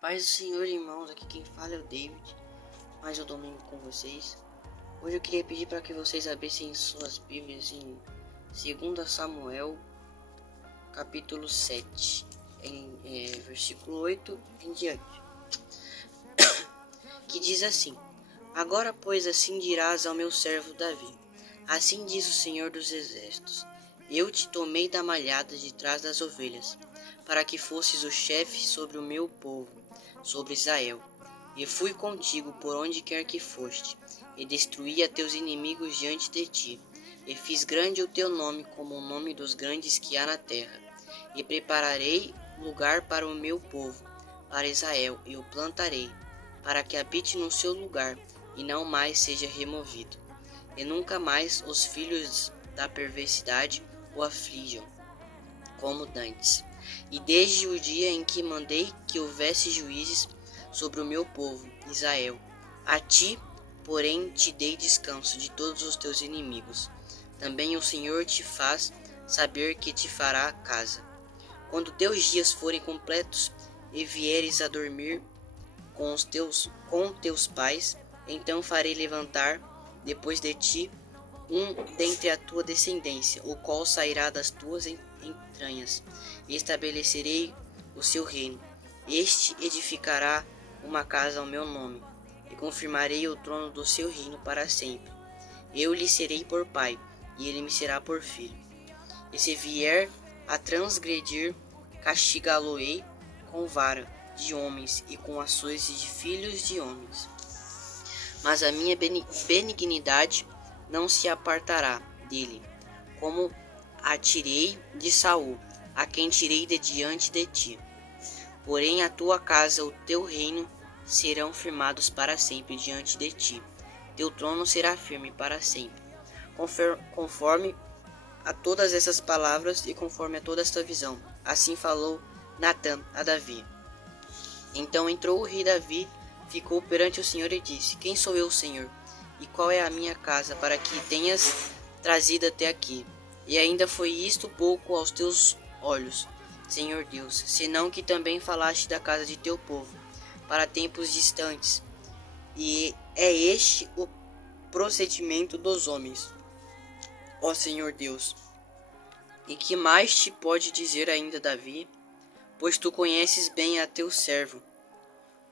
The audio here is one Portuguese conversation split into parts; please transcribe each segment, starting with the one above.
Paz do Senhor, irmãos, aqui quem fala é o David, mais um domingo com vocês. Hoje eu queria pedir para que vocês abrissem suas Bíblias em 2 Samuel, capítulo 7, versículo 8 em diante, que diz assim: Agora, pois, assim dirás ao meu servo Davi: Assim diz o Senhor dos Exércitos: Eu te tomei da malhada de trás das ovelhas, para que fosses o chefe sobre o meu povo, sobre Israel. E fui contigo por onde quer que foste, e destruí a teus inimigos diante de ti, e fiz grande o teu nome como o nome dos grandes que há na terra. E prepararei lugar para o meu povo, para Israel, e o plantarei, para que habite no seu lugar, e não mais seja removido. E nunca mais os filhos da perversidade o aflijam, como dantes. E desde o dia em que mandei que houvesse juízes sobre o meu povo, Israel, a ti, porém, te dei descanso de todos os teus inimigos. Também o Senhor te faz saber que te fará casa. Quando teus dias forem completos e vieres a dormir com teus pais, então farei levantar depois de ti um dentre a tua descendência, o qual sairá das tuas entranhas, e estabelecerei o seu reino. Este edificará uma casa ao meu nome, e confirmarei o trono do seu reino para sempre. Eu lhe serei por pai, e ele me será por filho. E se vier a transgredir, castigá-lo-ei com vara de homens e com açoites de filhos de homens. Mas a minha benignidade não se apartará dele, como a tirei de Saul, a quem tirei de diante de ti. Porém a tua casa, o teu reino, serão firmados para sempre diante de ti. Teu trono será firme para sempre. Conforme a todas essas palavras e conforme a toda esta visão, assim falou Natã a Davi. Então entrou o rei Davi, ficou perante o Senhor e disse: Quem sou eu, Senhor? E qual é a minha casa, para que tenhas trazido até aqui? E ainda foi isto pouco aos teus olhos, Senhor Deus, senão que também falaste da casa de teu povo, para tempos distantes. E é este o procedimento dos homens, ó Senhor Deus. E que mais te pode dizer ainda Davi? Pois tu conheces bem a teu servo,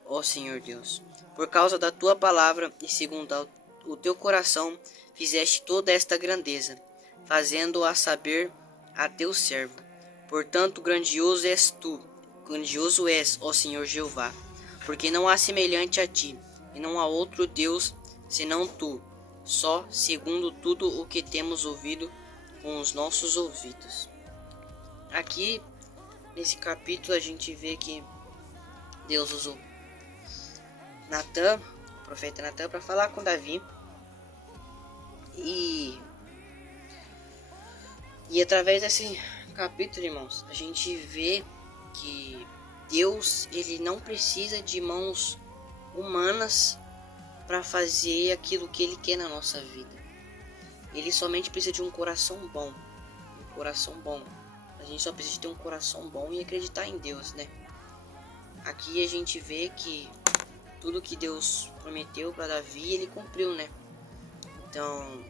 ó Senhor Deus. Por causa da tua palavra e segundo o teu coração, fizeste toda esta grandeza, fazendo-a saber a teu servo. Portanto, grandioso és, ó Senhor Jeová, porque não há semelhante a ti, e não há outro Deus senão tu, só segundo tudo o que temos ouvido com os nossos ouvidos. Aqui, nesse capítulo, a gente vê que Deus usou Natã, o profeta Natã, para falar com Davi. E através desse capítulo, irmãos, a gente vê que Deus, ele não precisa de mãos humanas para fazer aquilo que ele quer na nossa vida. Ele somente precisa de um coração bom. Um coração bom. A gente só precisa ter um coração bom e acreditar em Deus, né? Aqui a gente vê que tudo que Deus prometeu para Davi, ele cumpriu, né? Então,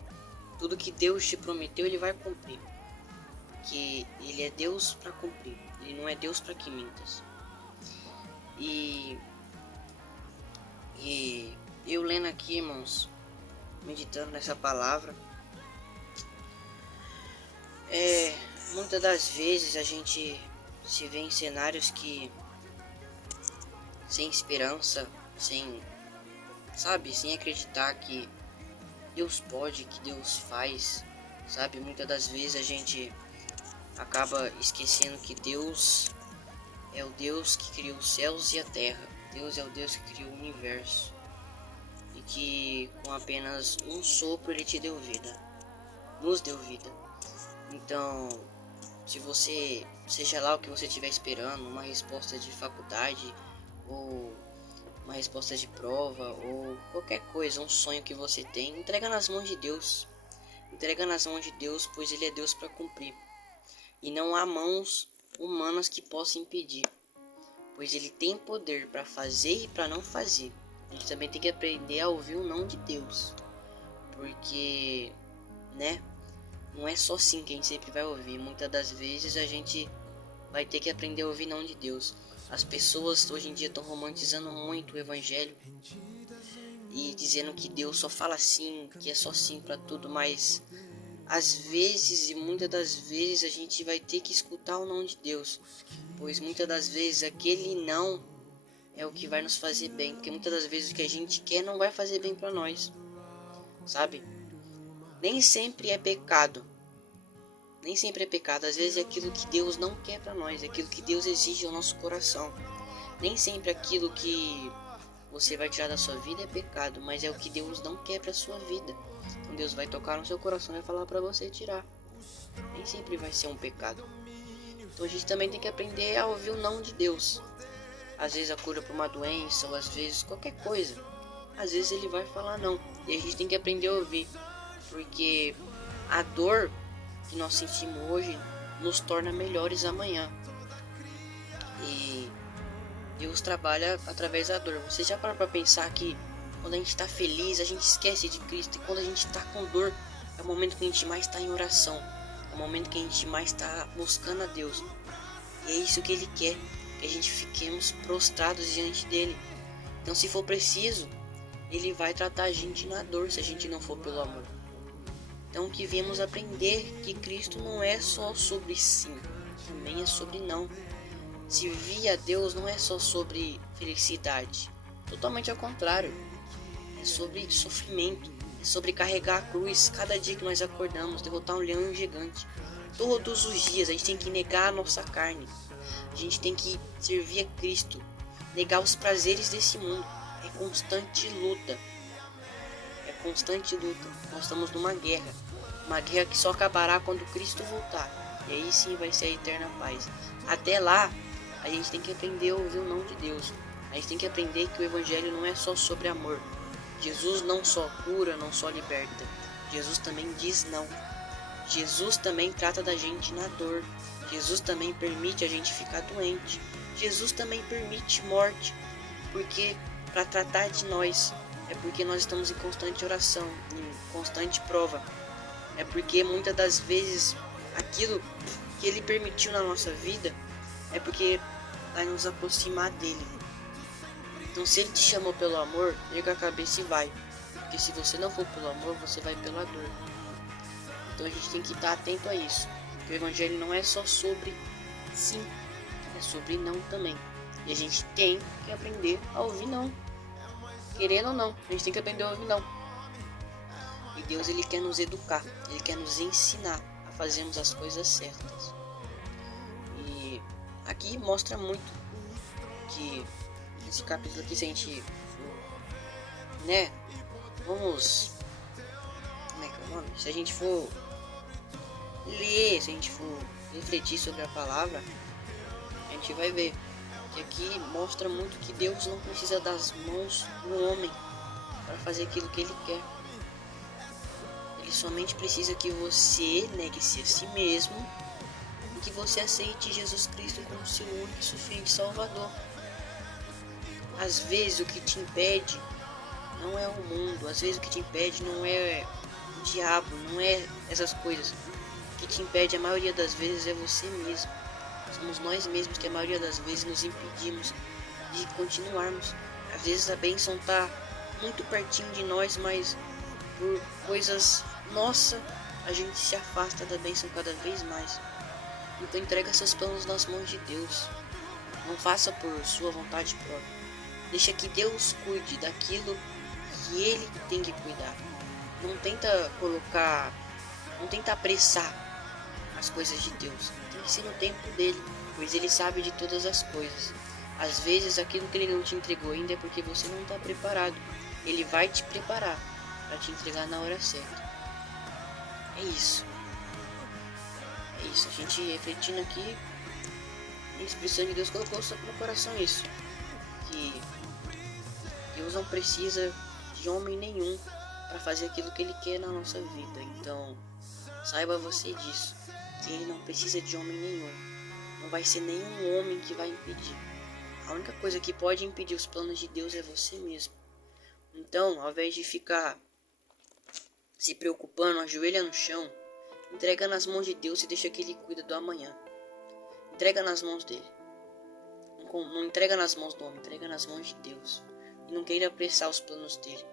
tudo que Deus te prometeu, ele vai cumprir. Porque ele é Deus para cumprir. Ele não é Deus para que mintas. E eu lendo aqui, irmãos, meditando nessa palavra, muitas das vezes a gente se vê em cenários que sem esperança, sem acreditar que Deus pode, que Deus faz, sabe? Muitas das vezes a gente acaba esquecendo que Deus é o Deus que criou os céus e a terra. Deus é o Deus que criou o universo. E que com apenas um sopro ele te deu vida. Nos deu vida. Então, se você, seja lá o que você estiver esperando, uma resposta de faculdade, ou uma resposta de prova, ou qualquer coisa, um sonho que você tem, entrega nas mãos de Deus. Entrega nas mãos de Deus, pois ele é Deus para cumprir. E não há mãos humanas que possam impedir. pois ele tem poder para fazer e para não fazer. A gente também tem que aprender a ouvir o não de Deus, porque, né, não é só sim que a gente sempre vai ouvir. Muitas das vezes a gente vai ter que aprender a ouvir não de Deus. As pessoas hoje em dia estão romantizando muito o evangelho e dizendo que Deus só fala sim, que é só sim para tudo, mas às vezes e muitas das vezes a gente vai ter que escutar o não de Deus, pois muitas das vezes aquele não é o que vai nos fazer bem, porque muitas das vezes o que a gente quer não vai fazer bem para nós, sabe? Nem sempre é pecado. Nem sempre é pecado, às vezes é aquilo que Deus não quer para nós, é aquilo que Deus exige ao nosso coração. Nem sempre aquilo que você vai tirar da sua vida é pecado, mas é o que Deus não quer para sua vida. Então Deus vai tocar no seu coração e vai falar para você tirar. Nem sempre vai ser um pecado. Então a gente também tem que aprender a ouvir o não de Deus. Às vezes a cura para uma doença, ou às vezes qualquer coisa. Às vezes ele vai falar não, e a gente tem que aprender a ouvir, porque a dor que nós sentimos hoje nos torna melhores amanhã. E Deus trabalha através da dor. Você já parou para pensar que quando a gente está feliz, a gente esquece de Cristo, e quando a gente está com dor, é o momento que a gente mais está em oração, é o momento que a gente mais está buscando a Deus. E é isso que Ele quer, que a gente fiquemos prostrados diante dele. Então, se for preciso, Ele vai tratar a gente na dor, se a gente não for pelo amor. Então que viemos aprender que Cristo não é só sobre sim, também é sobre não. Servir a Deus não é só sobre felicidade, totalmente ao contrário. É sobre sofrimento, é sobre carregar a cruz cada dia que nós acordamos, derrotar um leão e um gigante. Todos os dias a gente tem que negar a nossa carne, a gente tem que servir a Cristo, negar os prazeres desse mundo. É constante luta. É constante luta. Nós estamos numa guerra que só acabará quando Cristo voltar. E aí sim vai ser a eterna paz. Até lá, a gente tem que aprender a ouvir o não de Deus. A gente tem que aprender que o Evangelho não é só sobre amor. Jesus não só cura, não só liberta. Jesus também diz não. Jesus também trata da gente na dor. Jesus também permite a gente ficar doente. Jesus também permite morte. Porque para tratar de nós, é porque nós estamos em constante oração, em constante prova. É porque muitas das vezes aquilo que Ele permitiu na nossa vida é porque vai nos aproximar dele. Então se Ele te chamou pelo amor, erga a cabeça e vai. Porque se você não for pelo amor, você vai pela dor. Então a gente tem que estar atento a isso. O Evangelho não é só sobre sim, é sobre não também. E a gente tem que aprender a ouvir não. Querendo ou não, a gente tem que aprender a ouvir não. E Deus, Ele quer nos educar, Ele quer nos ensinar a fazermos as coisas certas. E aqui mostra muito que esse capítulo aqui, se a gente, né, vamos, como é que é o nome? Se a gente for ler, se a gente for refletir sobre a palavra, a gente vai ver que aqui mostra muito que Deus não precisa das mãos do homem para fazer aquilo que Ele quer. Ele somente precisa que você negue-se a si mesmo e que você aceite Jesus Cristo como seu único e suficiente Salvador. Às vezes o que te impede não é o mundo, às vezes o que te impede não é o diabo, não é essas coisas. O que te impede a maioria das vezes é você mesmo. Somos nós mesmos que a maioria das vezes nos impedimos de continuarmos. Às vezes a bênção está muito pertinho de nós, mas por coisas nossa, a gente se afasta da bênção cada vez mais. Então entrega seus planos nas mãos de Deus. Não faça por sua vontade própria. Deixa que Deus cuide daquilo que Ele tem que cuidar. Não tenta apressar as coisas de Deus. Tem que ser no tempo dele, pois Ele sabe de todas as coisas. Às vezes aquilo que Ele não te entregou ainda é porque você não está preparado. Ele vai te preparar para te entregar na hora certa. É isso. É isso. A gente refletindo aqui, o Espírito Santo de Deus colocou no coração isso. Que Deus não precisa de homem nenhum para fazer aquilo que Ele quer na nossa vida. Então, saiba você disso. Que Ele não precisa de homem nenhum. Não vai ser nenhum homem que vai impedir. A única coisa que pode impedir os planos de Deus é você mesmo. Então, ao invés de ficar se preocupando, ajoelha no chão, entrega nas mãos de Deus e deixa que Ele cuida do amanhã. Entrega nas mãos dele. Não entrega nas mãos do homem, entrega nas mãos de Deus. E não queira apressar os planos dele,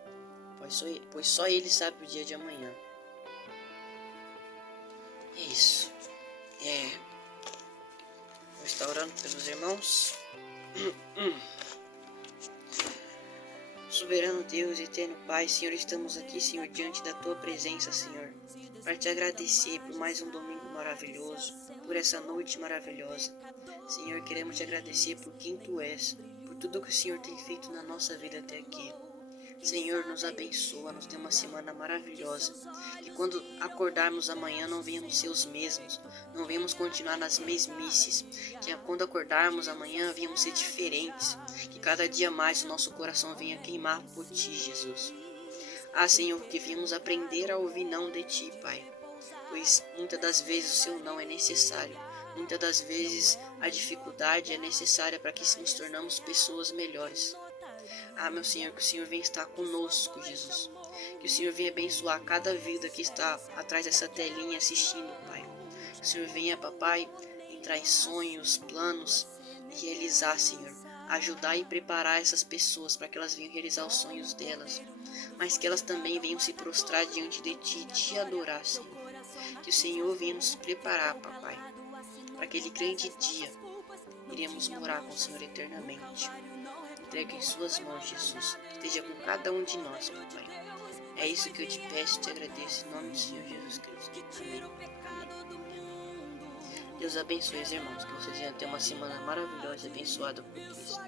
pois só Ele sabe o dia de amanhã. É isso. Vou estar orando pelos irmãos. Soberano Deus, eterno Pai, Senhor, estamos aqui, Senhor, diante da Tua presença, Senhor, para Te agradecer por mais um domingo maravilhoso, por essa noite maravilhosa. Senhor, queremos Te agradecer por quem Tu és, por tudo que o Senhor tem feito na nossa vida até aqui. Senhor, nos abençoa, nos dê uma semana maravilhosa, que quando acordarmos amanhã não venhamos ser os mesmos, não venhamos continuar nas mesmices, que quando acordarmos amanhã venhamos ser diferentes, que cada dia mais o nosso coração venha queimar por Ti, Jesus. Senhor, que venhamos aprender a ouvir não de Ti, Pai, pois muitas das vezes o Seu não é necessário, muitas das vezes a dificuldade é necessária para que nos tornamos pessoas melhores. Meu Senhor, que o Senhor venha estar conosco, Jesus. Que o Senhor venha abençoar cada vida que está atrás dessa telinha assistindo, Pai. Que o Senhor venha, papai, entrar em sonhos, planos e realizar, Senhor. Ajudar e preparar essas pessoas para que elas venham realizar os sonhos delas. Mas que elas também venham se prostrar diante de Ti e Te adorar, Senhor. Que o Senhor venha nos preparar, papai, para aquele grande dia. Iremos morar com o Senhor eternamente. Entrega em Suas mãos, Jesus. Esteja com cada um de nós, papai. É isso que eu te peço e te agradeço em nome do Senhor Jesus Cristo. Amém. Amém. Deus abençoe os irmãos. Que vocês venham ter uma semana maravilhosa e abençoada por Cristo.